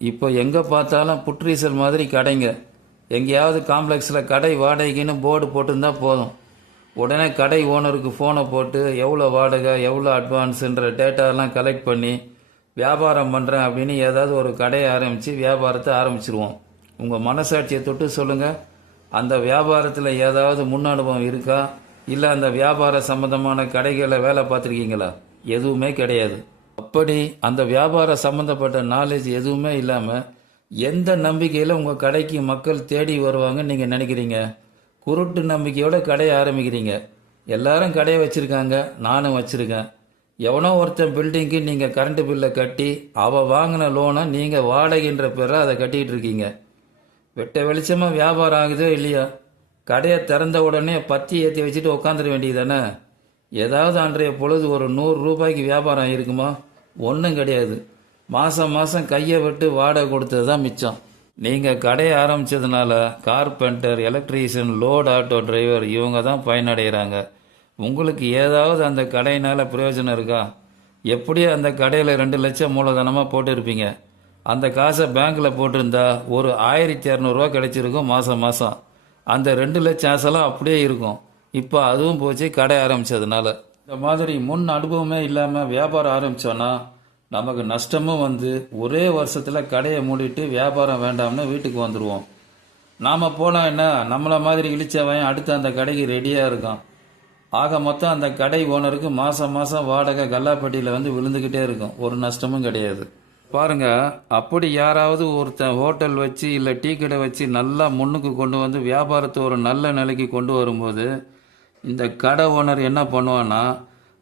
இப்போ எங்கே பார்த்தாலும் புட்ரீசல் மாதிரி கடைங்க. எங்கேயாவது காம்ப்ளெக்ஸில் கடை வாடகைக்குன்னு போர்டு போட்டிருந்தா போதும். உடனே கடை ஓனருக்கு ஃபோனை போட்டு எவ்வளோ வாடகை எவ்வளோ அட்வான்ஸுன்ற டேட்டாலாம் கலெக்ட் பண்ணி வியாபாரம் பண்ணுறேன் அப்படின்னு ஏதாவது ஒரு கடையை ஆரம்பித்து வியாபாரத்தை ஆரம்பிச்சிருவோம். உங்கள் மனசாட்சியை தொட்டு சொல்லுங்கள் அந்த வியாபாரத்தில் ஏதாவது முன் அனுபவம் இருக்கா? இல்லை அந்த வியாபார சம்பந்தமான கடைகளில் வேலை பார்த்துருக்கீங்களா? எதுவுமே கிடையாது. அப்படி அந்த வியாபாரம் சம்பந்தப்பட்ட நாலேஜ் எதுவுமே இல்லாமல் எந்த நம்பிக்கையில் உங்கள் கடைக்கு மக்கள் தேடி வருவாங்கன்னு நீங்கள் நினைக்கிறீங்க? குருட்டு நம்பிக்கையோட கடையை ஆரம்பிக்கிறீங்க. எல்லாரும் கடையை வச்சுருக்காங்க. நானும் வச்சுருக்கேன். எவனோ ஒருத்தன் பில்டிங்க்கு நீங்கள் கரண்ட் பில்லை கட்டி அவள் வாங்கின லோனை நீங்கள் வாடகைன்ற பேரில் அதை கட்டிகிட்டு இருக்கீங்க. வெட்ட வெளிச்சமாக வியாபாரம் ஆகுதோ இல்லையா? கடையை திறந்த உடனே பத்தி ஏற்றி வச்சுட்டு உட்காந்துட வேண்டியதானே ஏதாவது அன்றைய பொழுது ஒரு நூறு ரூபாய்க்கு வியாபாரம் இருக்குமா ஒன்றும் கிடையாது. மாதம் மாதம் கையை விட்டு வாடகை கொடுத்தது தான் மிச்சம். நீங்கள் கடையை ஆரம்பித்ததுனால carpenter electrician load auto driver இவங்க தான் பயனடைகிறாங்க. உங்களுக்கு ஏதாவது அந்த கடையினால் பிரயோஜனம் இருக்கா? எப்படியோ அந்த கடையில் ரெண்டு லட்சம் மூலதனமாக போட்டிருப்பீங்க. அந்த காசை பேங்க்கில் போட்டிருந்தா ஒரு ஆயிரத்தி இரநூறுவா கிடைச்சிருக்கும் மாதம் மாதம் அந்த ரெண்டு லட்சம் ஆசைலாம் அப்படியே இருக்கும். இப்போ அதுவும் போச்சு கடை ஆரம்பிச்சதுனால. இந்த மாதிரி முன் அனுபவமே இல்லாமல் வியாபாரம் ஆரம்பித்தோன்னா நமக்கு நஷ்டமும் வந்து ஒரே வருஷத்தில் கடையை மூடிட்டு வியாபாரம் வேண்டாம்னு வீட்டுக்கு வந்துடுவோம் நாம் போனால் என்ன நம்மளை மாதிரி இழிச்சவன் அடுத்து அந்த கடைக்கு ரெடியாக இருக்கான். ஆக மொத்தம் அந்த கடை ஓனருக்கு மாதம் மாதம் வாடகை கல்லாப்பட்டியில் வந்து விழுந்துக்கிட்டே இருக்கும். ஒரு நஷ்டமும் கிடையாது. பாருங்க அப்படி யாராவது ஒருத்தன் ஹோட்டல் வச்சு இல்லை டீ கடை வச்சு நல்லா முன்னுக்கு கொண்டு வந்து வியாபாரத்தை ஒரு நல்ல நிலைக்கு கொண்டு வரும்போது இந்த கடை ஓனர் என்ன பண்ணுவான்னா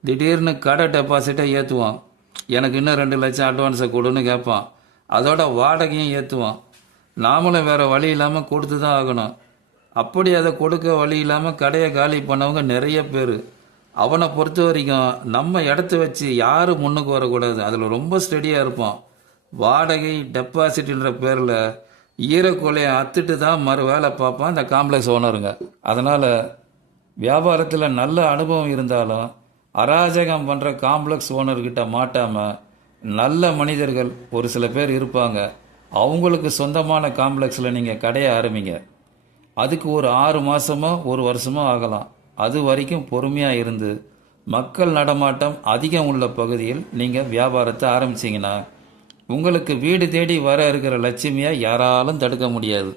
திடீர்னு கடை டெபாசிட்டை ஏற்றுவான் எனக்கு இன்னும் ரெண்டு லட்சம் அட்வான்ஸை கொடுன்னு கேட்பான். அதோட வாடகையும் ஏற்றுவான் நாமளும் வேறு வழி இல்லாமல் கொடுத்து தான் ஆகணும். அப்படி அதை கொடுக்க வழி இல்லாமல் கடையை காலி பண்ணவங்க நிறைய பேர். அவனை பொறுத்த வரைக்கும் நம்ம இடத்த வச்சு யாரும் முன்னுக்கு வரக்கூடாது? அதில் ரொம்ப ஸ்டெடியாக இருப்பான். வாடகை டெபாசிட்ன்ற பேரில் ஈரக்கொலையை அத்துட்டு தான் மறு வேலை பார்ப்பான் இந்த காம்ப்ளெக்ஸ் ஓனருங்க அதனால் வியாபாரத்தில் நல்ல அனுபவம் இருந்தாலும் அராஜகம் பண்ணுற காம்ப்ளெக்ஸ் ஓனர்கிட்ட மாட்டாமல் நல்ல மனிதர்கள் ஒரு சில பேர் இருப்பாங்க. அவங்களுக்கு சொந்தமான காம்ப்ளெக்ஸில் நீங்கள் கடையை ஆரம்பிங்க. அதுக்கு ஒரு ஆறு மாதமோ ஒரு வருஷமோ ஆகலாம். அது வரைக்கும் பொறுமையாக இருந்து மக்கள் நடமாட்டம் அதிகம் உள்ள பகுதியில் நீங்கள் வியாபாரத்தை ஆரம்பிச்சிங்கன்னா உங்களுக்கு வீடு தேடி வர இருக்கிற லட்சுமியை யாராலும் தடுக்க முடியாது.